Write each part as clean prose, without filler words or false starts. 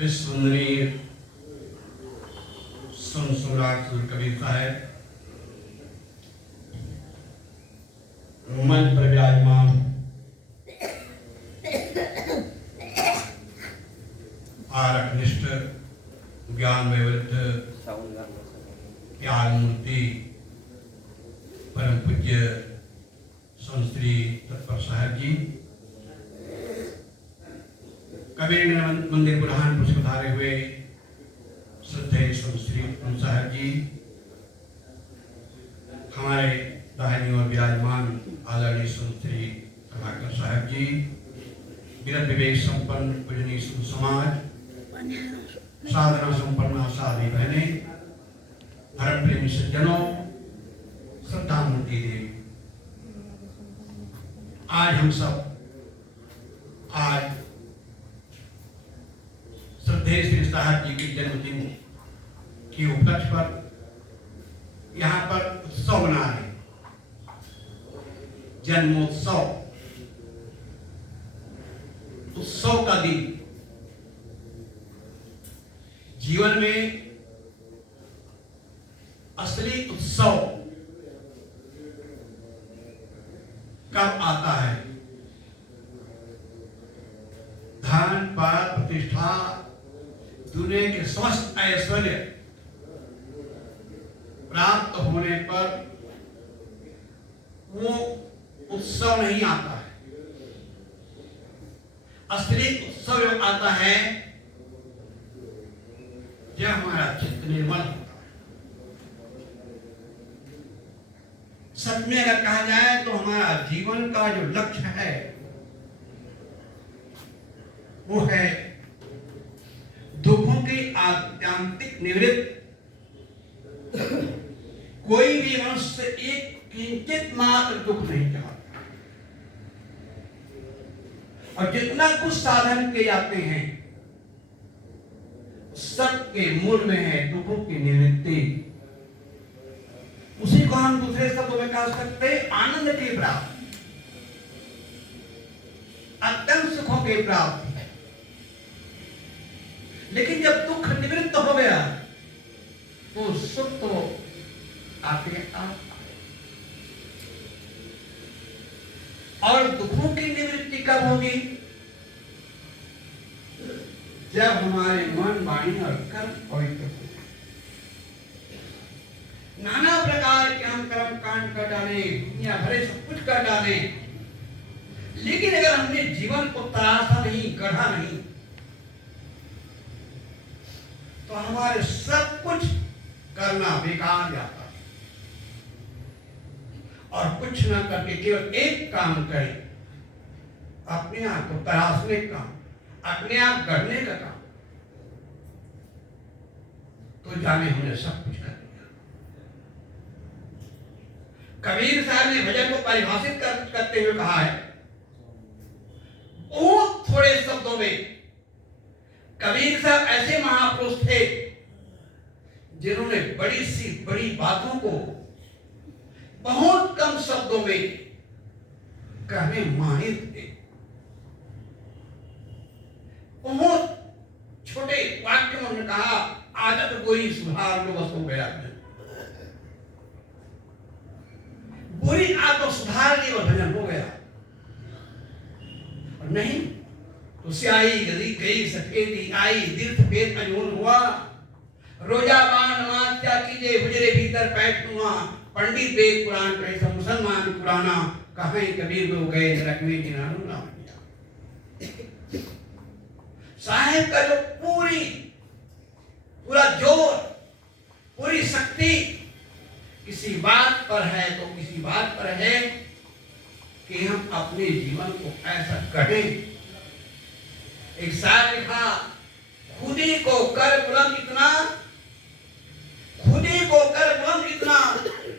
विश्वसुंदरी सुनसुराग कबीर साहब मंच पर विराजमान आरकनिष्ठ ज्ञान वैवृद्ध ज्ञान मूर्ति परम पूज्य संश्री तत्पर साहब जी, कबीर मंदिर बुरहानपुर से पधारे हुए श्रद्धेय संश्री साहब जी, हमारे दाहिनी ओर विराजमान आदरणीय संश्री प्रभाकर साहब जी, विरत विवेक संपन्न पूजनीय समाज, साधना संपन्न साधी बहने, धर्म प्रेमी सज्जनों, श्रद्धा मूर्ति देवी, आज हम सब श्रद्धेय श्री साहब जी के जन्मदिन के उपलक्ष्य पर यहाँ पर उत्सव मना रहे, जन्मोत्सव, उत्सव का दिन। जीवन में असली उत्सव कब आता है? धन, पद, प्रतिष्ठा, दुनिया के समस्त ऐश्वर्य प्राप्त होने पर वो उत्सव नहीं आता है। असली उत्सव आता है जब हमारा चित्त निर्मल होता है। सच में अगर कहा जाए तो हमारा जीवन का जो लक्ष्य है वो है दुखों की आत्यांतिक निवृत्ति। कोई भी मनुष्य एक किंचित मात्र दुख नहीं चाहता, और जितना कुछ साधन किए जाते हैं सब के मूल में है दुखों की निवृत्ति। उसी को हम दूसरे शब्दों में कह सकते हैं आनंद की प्राप्ति, अत्यंत सुखों की प्राप्ति। लेकिन जब दुख निवृत्त हो गया तो सुख तो आते आप, और दुखों की निवृत्ति कब होगी? जब हमारे मन, वाणी और कर्म पवित्र हो। नाना प्रकार के हम कर्म कांड कर डाले, दुनिया भरे सब कुछ कर डाले, लेकिन अगर हमने जीवन को तराशा नहीं, गढ़ा नहीं, तो हमारे सब कुछ करना बेकार जाता है। और कुछ न करके केवल एक काम करें, अपने आप को तराशने का काम, अपने आप गढ़ने का काम, तो जाने हमने सब कुछ कर दिया। कबीर साहब ने भजन को परिभाषित करते हुए कहा है, बहुत थोड़े शब्दों में। कबीर साहब ऐसे महापुरुष थे जिन्होंने बड़ी सी बड़ी बातों को बहुत कम शब्दों में कहने माहिर थे। बहुत छोटे वाक्य में उन्होंने कहा, आदत कोई सुधार लो बस हो गया, बुरी आदत सुधार ली और भजन हो गया। और नहीं तो स्याही गली गई सफेदी आई, दिल सफेद अजून हुआ, रोजा बाण नमाज क्या कीजिए, हुजरे भीतर बैठूंगा, पंडित वेद पुराण कहे सब मुसलमान पुराना, कहें कबीर में गए नरक में जिन्हानु नाम लिया। साहेब का जो पूरा जोर, पूरी शक्ति किसी बात पर है तो किसी बात पर है कि हम अपने जीवन को ऐसा करें। एक शायर लिखा, खुदी को कर बुलंद इतना, खुदी को कर बुलंद इतना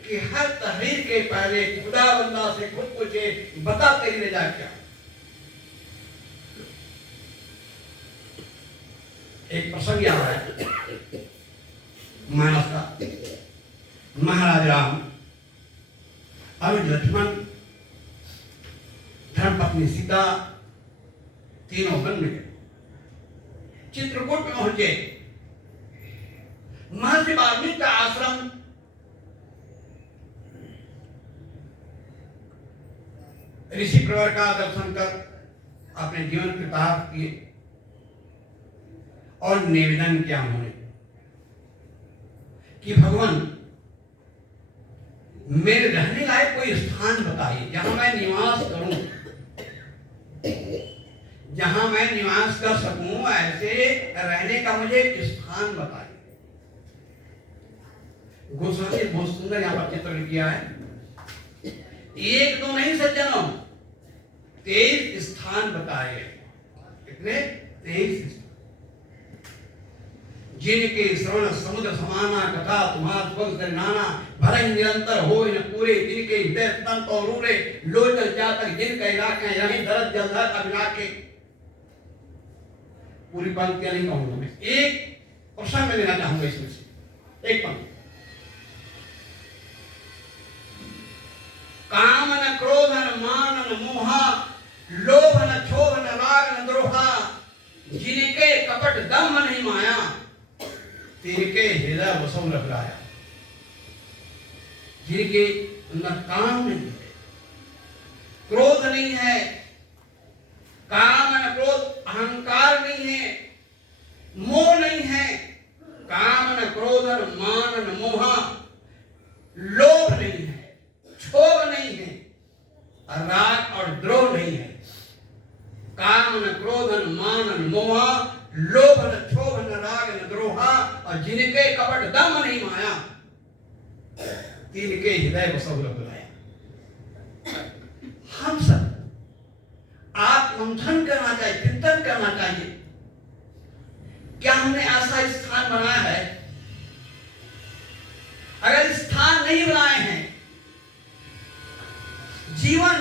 कि हर तहरीर के पहले खुदा बंदा से खुद पूछे, बता तेरी रजा क्या। एक प्रसंग याद है मानस का। महाराज राम, अनुज लक्ष्मण, धर्मपत्नी सीता, तीनों वन में गए। चित्रकूट में पहुंचे। महर्षि वाल्मीकि का आश्रम ऋषि प्रवर का दर्शन कर अपने जीवन कृतार्थ किए और निवेदन किया उन्होंने कि भगवान मेरे रहने लायक कोई स्थान बताइए जहां मैं निवास करूं, जहां मैं निवास कर सकूं, ऐसे रहने का मुझे एक स्थान बताइए। गोस्वामी बहुत सुंदर यहां पर चित्रण किया है। एक दो नहीं सज्जनों, 23 स्थान बताए। कितने? 23। जिनके श्रवण समुद्र समाना कथा तुम्हार स्वर्ग नाना भरंग निरंतर हो न पूरे, जिनके हृदय तंत और रूरे लोचल जातक, जिनके इलाके यहीं दरद जलधर अभिलाके। पूरी पंक्तियां नहीं कहूंगा मैं, एक प्रश्न में लेना चाहूंगा इसमें से एक पंक्ति। काम न क्रोध न मान न मोहा, लोभ न क्षोभ न राग न द्रोहा, जिनके कपट दम नहीं माया, तिनके हृदय वसौ लगाया। जिनके अंदर काम नहीं है, क्रोध नहीं है, काम न क्रोध अहंकार नहीं है, मोह नहीं है, काम न क्रोध न मान न मोहा, लोभ नहीं है, क्षोभ नहीं है, राग और द्रोह नहीं है। काम न क्रोध न मान न मोहा, लोभ न क्षोभ न राग न द्रोहा, और जिनके कपट दम नहीं माया, तिनके हृदय वसौ लगाया। हम सब आत्ममंथन करना चाहिए, चिंतन करना चाहिए। क्या हमने ऐसा स्थान बनाया है? अगर स्थान नहीं बनाए हैं, जीवन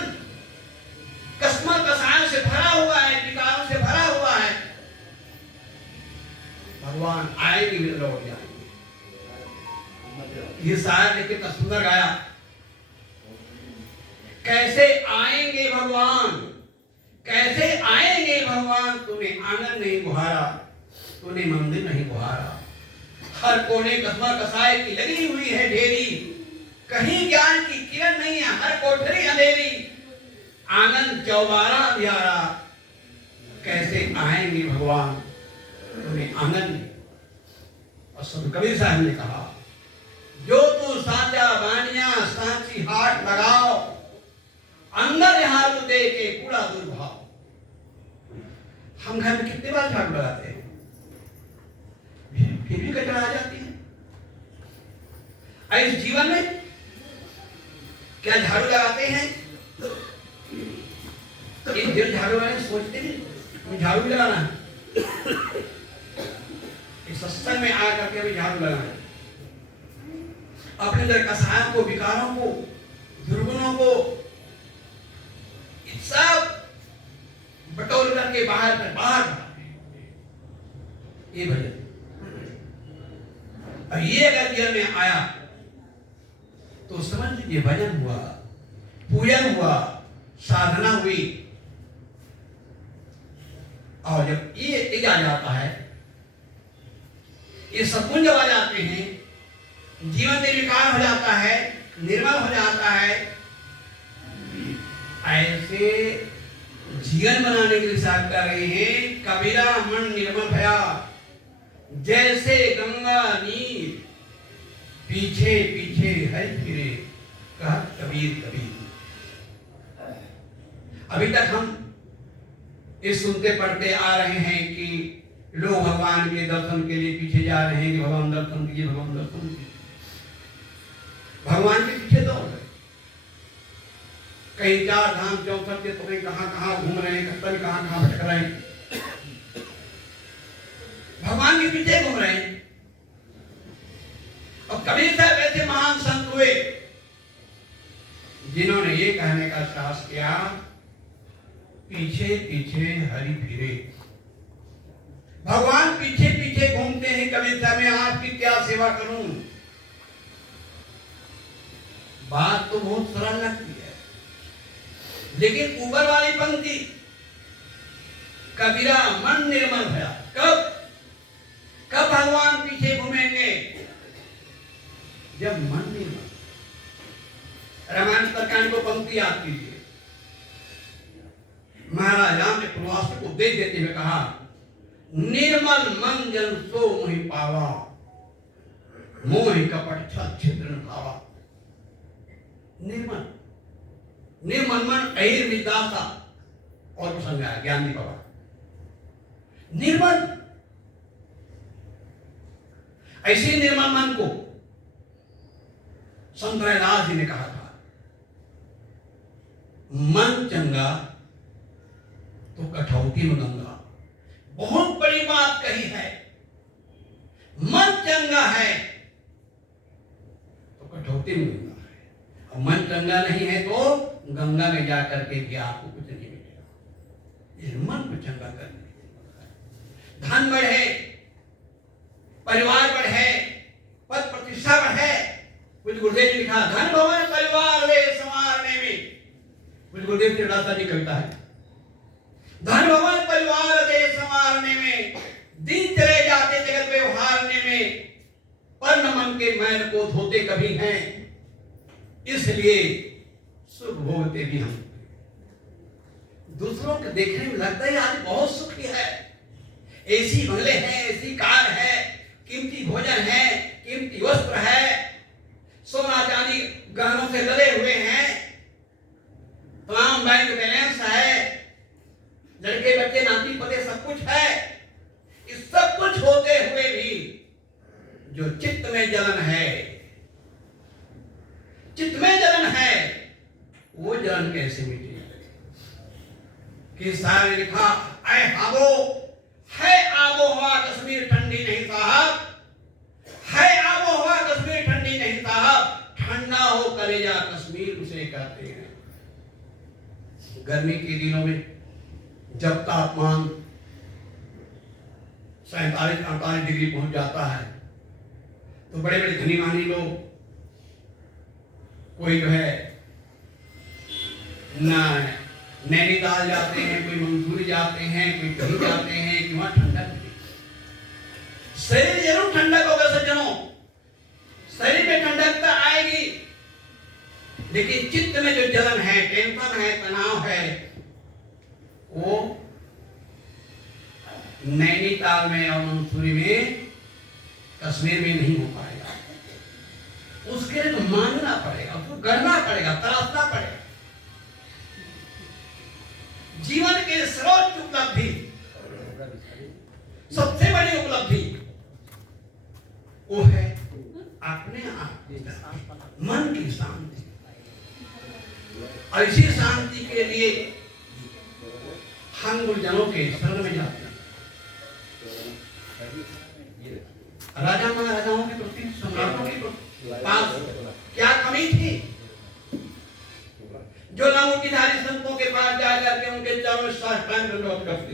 कस्मा कसायों से भरा हुआ है, विकारों से भरा हुआ है, भगवान आएंगे भी लौट जाएंगे। ये शायर ने कितना सुंदर गाया। कैसे आएंगे भगवान, कैसे आएंगे भगवान, तूने आंगन नहीं बुहारा, तूने मंदिर नहीं बुहारा। हर कोने कस्मा कसाय की लगी हुई है ढेरी, कहीं ज्ञान की किरण नहीं है, हर कोठरी अंधेरी, आंगन चौबारा अंधियारा। कैसे आएंगे भगवान, तूने आंगन। और संत कबीर साहब ने कहा, जो तू साचा बानिया सांची हाट लगाओ, अंदर झाड़ू दे के कूड़ा दूर भाव। हम घर में कितने बार झाड़ू लगाते हैं, फिर भी कचरा आ जाती है। इस जीवन में क्या झाड़ू लगाते हैं? एक दिन झाड़ू वाले सोचते हैं झाड़ू भी लगाना है, इस सत्संग में आकर के भी झाड़ू लगाना है। अपने अंदर कसायों को, विकारों को, दुर्गुणों को सब बटोर करके बाहर ये भजन। अब ये अगर जीवन में आया तो समझ लीजिए भजन हुआ, पूजन हुआ, साधना हुई। और जब ये आ जाता है, ये सद्गुण जब आ जाते हैं, जीवन निर्विकार हो जाता है, निर्मल हो जाता है। ऐसे जीवन बनाने के लिए साथ कर रहे हैं। कबीरा मन निर्मल भया, जैसे गंगा नीर पीछे पीछे हरि फिरे, कहा कबीर कबीर। अभी तक हम ये सुनते पढ़ते आ रहे हैं कि लोग भगवान के दर्शन के लिए पीछे जा रहे हैं कि भगवान दर्शन कीजिए, भगवान दर्शन कीजिए। भगवान के पीछे दौड़ रहे, कहीं 4 धाम 64 के, तो कहीं कहां घूम रहे हैं, पता नहीं कहां भटक रहे हैं, भगवान के पीछे घूम रहे हैं। और कबीर साहब ऐसे महान संत हुए जिन्होंने ये कहने का साहस किया, पीछे पीछे हरि फिरे। भगवान पीछे पीछे घूमते हैं। कबीर साहब, मैं आपकी क्या सेवा करूं? बात तो बहुत सरल लगती है, लेकिन ऊपर वाली पंक्ति, कबीरा मन निर्मल भया, कब? जब मन निर्मल। रामायण तरकांड को पंक्ति याद कीजिए। महाराज राम ने पूर्वाश्रम को उपदेश देते हुए कहा, निर्मल मन जन सो मोहि पावा, मोहि कपट छल छिद्र न भावा। निर्मल, निर्मल मन अहिर विदासा और प्रसंग है ज्ञानी बाबा। निर्मल, ऐसे निर्मल मन को संत रैदास जी ने कहा था, मन चंगा तो कठौती में गंगा। बहुत बड़ी बात कही है। मन चंगा है तो कठौती में गंगा है, और मन चंगा नहीं है तो गंगा में जाकर के भी आपको कुछ नहीं मिलेगा। इस मन को चंगा करने के लिए धन बढ़े, परिवार बढ़े, पद प्रतिष्ठा बढ़े। कुछ गुरुदेव जी लिखा, धन भवन परिवार वे संवारने में। कुछ गुरुदेव जी रास्ता जी कविता है, धन भवन परिवार दे संवारने में, दिन चले जाते जगत व्यवहारने में, पर न मन के मैल को धोते कभी हैं, इसलिए सुख भोगते भी हम। दूसरों को देखने में लगता है आज बहुत सुखी है, ऐसी बंगले हैं, ऐसी कार है, कीमती भोजन है, कीमती वस्त्र है, सोना चांदी गहनों से लदे हुए हैं, तमाम बैंक बैलेंस है, लड़के बच्चे नाती पते सब कुछ है। इस सब कुछ होते हुए भी जो चित्त में जलन है, चित्त में जलन है, वो जलन कैसे मिटेगी? कि सारे लिखा, ऐ हाबो है आबो हवा कश्मीर ठंडी नहीं साहब, है आबो हवा कश्मीर ठंडी नहीं साहब, ठंडा हो कलेजा कश्मीर उसे कहते हैं। गर्मी के दिनों में जब तापमान 47-48 डिग्री पहुंच जाता है तो बड़े बड़े धनी मानी लोग, कोई जो है ना नैनीताल जाते हैं, कोई मंसूरी जाते हैं, कोई कहीं जाते हैं कि वहां ठंडक मिले। शरीर जरूर ठंडक होगा सज्जनों, शरीर में ठंडकता आएगी, लेकिन चित्त में जो जलन है, टेंशन है, तनाव है, वो नैनीताल में और मंसूरी में, कश्मीर में नहीं हो पाएगा। उसके लिए तो मांगना पड़ेगा, उसको करना पड़ेगा, तलाशना पड़ेगा। जीवन के सर्वोच्च उपलब्धि, सबसे बड़ी उपलब्धि वो है अपने आप मन की शांति। और इसी शांति के लिए हम गुरुजनों के शरण में जाते हैं। राजा महाराजाओं के प्रति, सम्राटों के पास क्या कमी थी? जो नामुखीधारी संतों के पास जा जाके उनके चरणों साष्टांग दंडवत करते,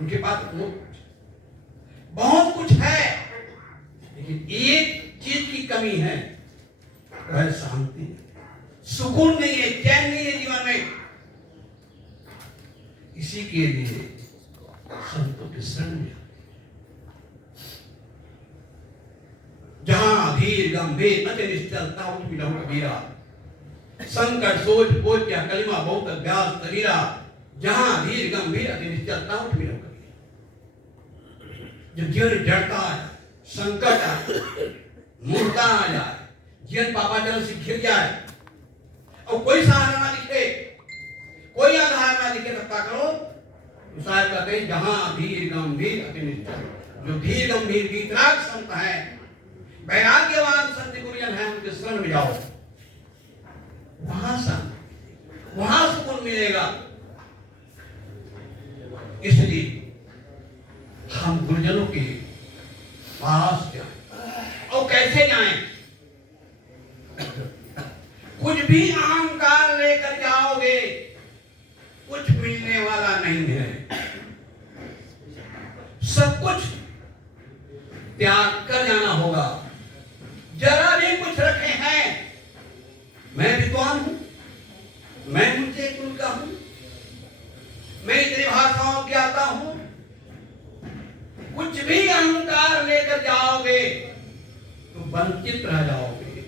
उनके पास बहुत कुछ है, लेकिन एक चीज की कमी है, वह शांति। सुकून नहीं है, चैन नहीं है जीवन में। इसी के लिए संतों के शरण में, जहां धीर गंभीर अति निश्चलता उठ मिलो कबीरा, संकट सोच बोझ क्या कलिमा बहुत अभ्यास तरीरा, जहां धीर गंभीर अति निश्चलता उठ मिलो कबीरा। जब जीवन जड़ता आ जाए, संकट आ जाए, मूर्खता आ जाए, जीवन पापाचरण से घिर जाए और कोई सहारा ना दिखे, कोई आधार ना दिखे, तब क्या करो? शायद कहते हैं जहां धीर गंभीर अति निश्चल। जो धीर गंभीर वीतराग संत है, वैराग्यवान संत गुरुजन है, उनके शरण में जाओ, वहां शांति, वहां सुकून मिलेगा। इसलिए हम गुरुजनों के पास जाएं। और कैसे जाएं? कुछ भी अहंकार लेकर जाओगे, कुछ मिलने वाला नहीं है। सब कुछ त्याग कर जाना होगा। जरा भी कुछ रखे हैं, मैं विद्वान हूं, मैं मुझसे कुल का हूं, मैं इतनी भाषाओं की आता हूं, कुछ भी अहंकार लेकर जाओगे तो वंचित रह जाओगे।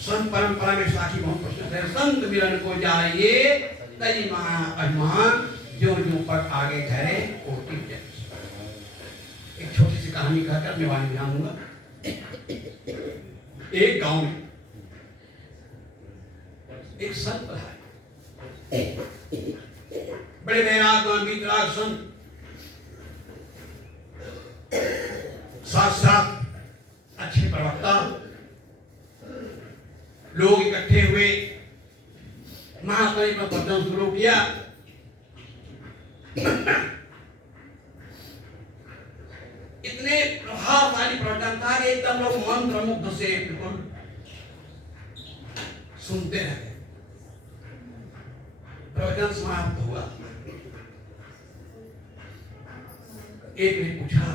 संत परंपरा में साखी बहुत प्रसिद्ध है, संत मिलन को जाइए तई अभिमान जो जो पर आगे धरे कोटि जय। एक छोटी सी कहानी कहकर मैं वाणी विराम दूंगा। एक गांव में एक संत रहा, बड़े वैरागवान वितराग संत, साथ साथ अच्छे प्रवक्ता। लोग इकट्ठे हुए, महात्मा जी पर प्रवचन शुरू किया। इतने प्रभावशाली प्रवचन था कि एकदम लोग मंत्र मुग्ध से बिल्कुल सुनते रहे। प्रवचन समाप्त हुआ। एक ने पूछा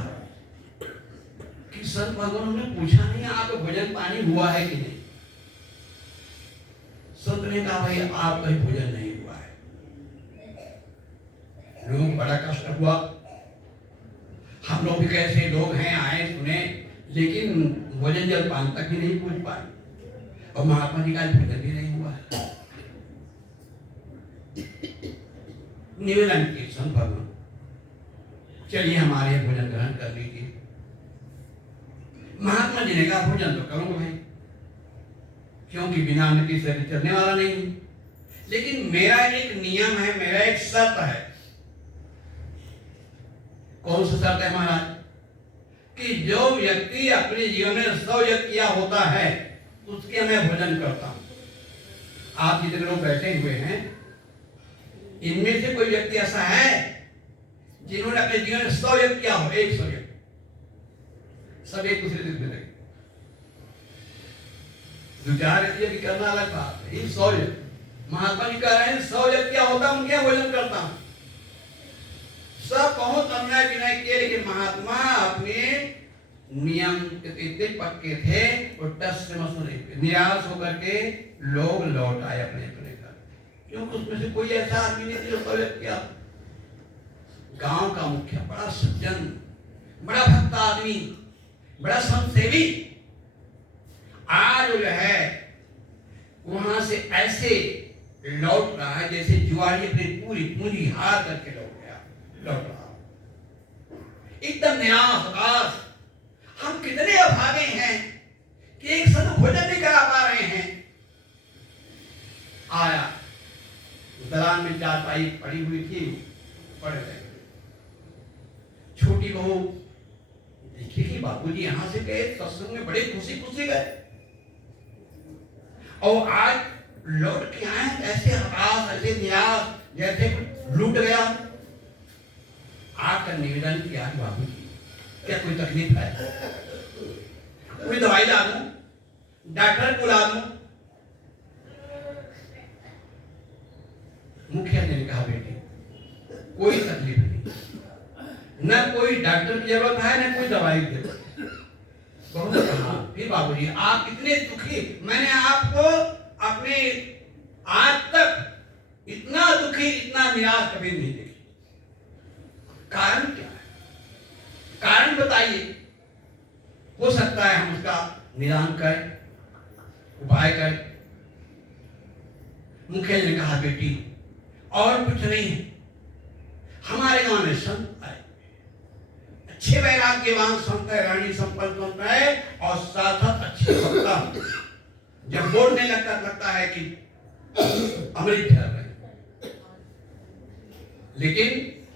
कि संत भगवान ने पूछा नहीं आपको भोजन पानी हुआ है कि नहीं? संत ने कहा भाई आपका ही भोजन नहीं हुआ है। लोगों को बड़ा कष्ट हुआ। हम लोग भी कैसे लोग हैं, आए सुने, लेकिन भोजन जल पान तक भी नहीं पूछ पाए और महात्मा जी का भोजन भी नहीं हुआ है। निवेदन की संत भगवान चलिए हमारे भोजन ग्रहण कर लीजिए। महात्मा जी ने कहा भोजन तो करूंगा भाई, क्योंकि बिना अन्न के शरीर चलने वाला नहीं। लेकिन मेरा एक नियम है, मेरा एक शर्त है। कौन सा शर्त है महाराज? कि जो व्यक्ति अपने जीवन में 100 यज्ञ किया होता है उसके मैं भोजन करता हूं। आप जितने लोग बैठे हुए हैं इनमें से कोई व्यक्ति ऐसा है जिन्होंने अपने जीवन में 100 यज्ञ किया हो? 100 यज्ञ सब एक दूसरे से मिले। विचार यज्ञ करना अलग बात है, 100 यज्ञ। महात्मा जी कह रहे हैं 100 यज्ञ क्या होता है उनके भोजन करता हूं। सब बहुत अन्याय विनय किए, लेकिन महात्मा अपने नियम इतने पक्के थे और टस से मसूरे निराश होकर के लोग लौट आए अपने अपने घर, क्योंकि उसमें से कोई ऐसा आदमी नहीं जो 100 यज्ञ किया। गांव का मुखिया, बड़ा सज्जन, बड़ा भक्त आदमी, बड़ा संत सेवी, आज जो है वहां से ऐसे लौट रहा है जैसे जुआरी अपनी पूरी पूरी हार करके लौट रहा, एकदम निराश हताश। हम कितने अभागे हैं कि एक संत भोजन नहीं करा पा रहे हैं। आया, दलान में चारपाई पड़ी हुई थी, पड़ गए। छोटी बहू देखिए कि बापूजी यहां से गए सत्संग में, बड़े खुशी खुशी गए और आज लौट के आए ऐसे हताश, ऐसे निराश, जैसे कुछ लूट गया। आकर निवेदन किया, बाबूजी क्या कोई तकलीफ है? कोई दवाई ला दूं? डॉक्टर को ला दूं? मुखिया ने कहा बेटी कोई तकलीफ नहीं, न कोई डॉक्टर की जरूरत है न कोई दवाई की जरूरत। बहुत कहा फिर बाबूजी आप इतने दुखी, मैंने आपको अपने आज तक इतना दुखी इतना निराश कभी नहीं देखी। कारण क्या है? कारण बताइए, हो सकता है हम उसका निदान करें, उपाय करें। मुखिया ने कहा बेटी और कुछ नहीं है, हमारे गांव में संत आए, अच्छे वैराग्यवान संत है, रानी संपन्न संत है और साथ साथ अच्छे भक्त। जब बोलने लगता है कि अमृत ठहर रहे, लेकिन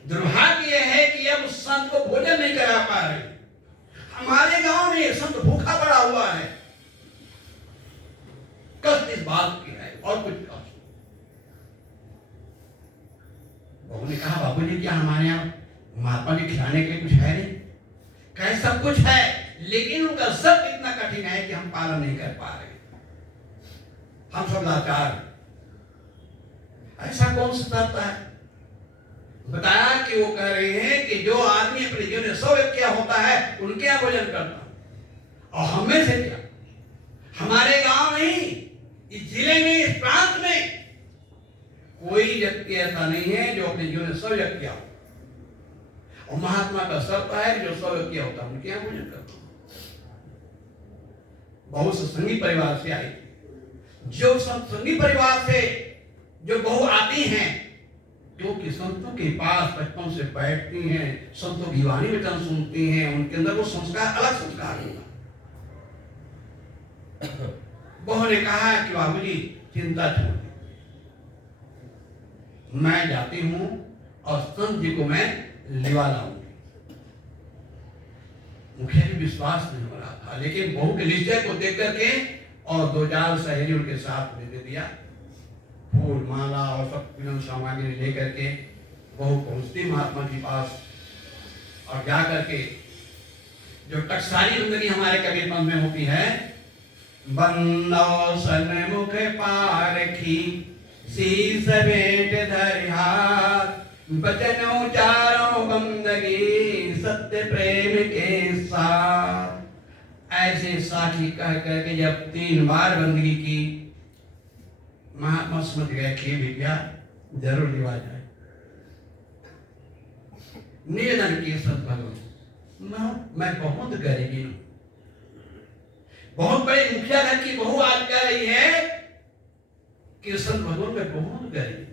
दुर्भाग्य यह है कि अब उस संत को भोजन नहीं करा पा रहे। हमारे गांव में संत भूखा पड़ा हुआ है। कष्ट इस बात की है और कुछ कष्ट। बहू ने कहा बाबूजी क्या हमारे यहाँ महात्मा जी खिलाने के लिए कुछ है नहीं? कहे सब कुछ है, लेकिन उनका सब इतना कठिन है कि हम पालन नहीं कर पा रहे, हम सब लाचार। ऐसा कौन सा करता है? बताया कि वो कह रहे हैं कि जो आदमी अपने जीवन में 100 यज्ञ किया होता है उनके यहाँ भोजन करता। और हमें से क्या, हमारे गांव नहीं, इस जिले में, इस प्रांत में कोई व्यक्ति ऐसा नहीं है जो अपने जीवन में 100 यज्ञ किया हो। और महात्मा का शर्त है जो 100 यज्ञ किया होता है उनके यहाँ भोजन करता। बहू सत्संगी परिवार से आई थी। जो सत्संगी परिवार से जो बहू आती हैं, क्योंकि संतों के पास बचपन से बैठती हैं, संतों की वाणी वचन सुनती हैं, उनके अंदर वो संस्कार अलग संस्कार होगा। बहू ने कहा कि बाबूजी चिंता छोड़ दी, मैं जाती हूं और संत जी को मैं लिवा लाऊंगी। मुखिया भी विश्वास नहीं हो रहा था, लेकिन बहू के निश्चय को देख करके और 2-4 सहेली उनके साथ में दे दिया, फूल माला और सब पूजन सामग्री लेकर के बहू पहुंचती महात्मा के पास और जा करके जो टकसाली जिंदगी हमारे कबीरपंथ में होती है, बंदो सन्मुख पारखी शीस भेंट धरि हाथ, बचन उचारो बंदगी सत्य प्रेम के साथ। ऐसे साखी कह करके जब 3 बार बंदगी की, महात्मा समझ गए कि विद्या जरूर लिवा जाए। निवेदन किए संत भगवान, मैं बहुत गरीबी हूं, बहुत बड़े मुखिया घर की बहू आज कह रही है कि संत भगवान मैं बहुत गरीब,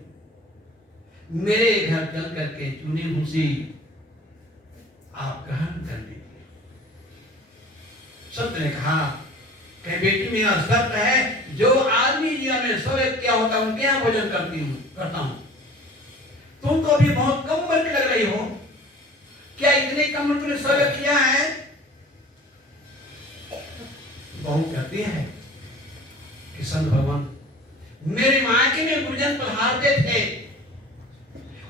मेरे घर चल करके चुनी भूसी आप ग्रहण कर लीजिए। संत ने कहा कि बेटी मेरा शर्त है, जो आदमी जीवन में सब क्या होता है उनके यहाँ भोजन करता हूं। तुम तो अभी बहुत कम उम्र की लग रही हो, क्या इतने कम उम्र में सब किया है? बहू कहती है कि संत भगवान मेरे मायके में गुरुजन पधारते थे,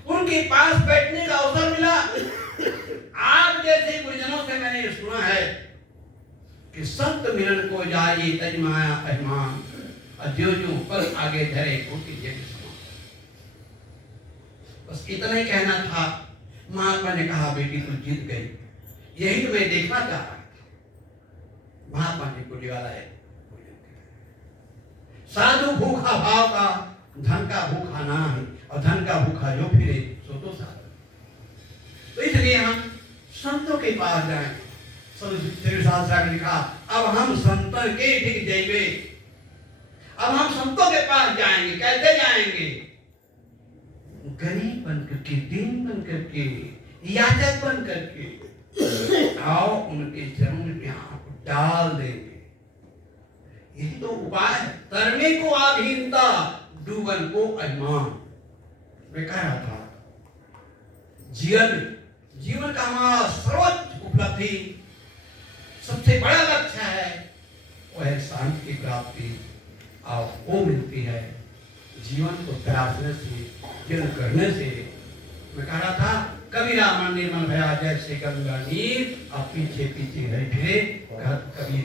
उनके पास बैठने का अवसर मिला। आप जैसे गुरुजनों से मैंने सुना है कि संत मिलन को जाइए तजमाया अभिमान, और जो जो पर आगे धरे कोटि जग समान। बस इतना ही कहना था। महात्मा ने कहा बेटी तू जीत गई, यही तो मैं देखना चाह रहा था। महात्मा जी को लिवा लाए। साधु भूखा भाव का, धन का भूखा ना है, और धन का भूखा जो फिरे सो तो साधु। तो इसलिए हम संतों के पास जाएं। शास्त्र ने कहा अब हम संतों के ठीक जाएंगे, अब हम संतों के पास जाएंगे। कैसे जाएंगे? गरीब बन करके, दीन बन करके, याचक बन करके आओ उनके चरणों में आप डाल देंगे। यही तो उपाय है। तरने को आधीनता, डूबन को अभिमान। मैं कह रहा था जीवन का हमारा सर्वोच्च उपलब्धि, सबसे बड़ा लक्ष्य है वो है शांति की प्राप्ति, और वो मिलती है जीवन को त्यागने से, जीवन करने से। मैं कह रहा था कबीरा मन निर्मल भया जैसे गंगा नीर, और पीछे पीछे रह फिरे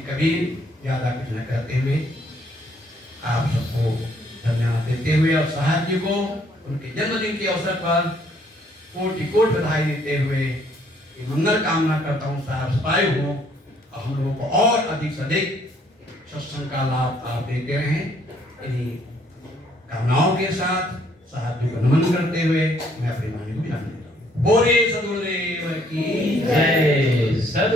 कबीर ज्यादा कुछ न कहते हुए आप सबको धन्यवाद देते हुए और साहब जी को उनके जन्मदिन के अवसर पर कोटि कोटि बधाई देते हुए मंगल कामना करता हूँ साहब सफाई हो और हम लोगों को और अधिक से अधिक सत्संग का लाभ आप देते रहें। इन्हीं कामनाओं के साथ साहब जी को नमन करते हुए मैं अपनी वाणी को विराम देता हूँ। बोले सदगुरुदेव की जय।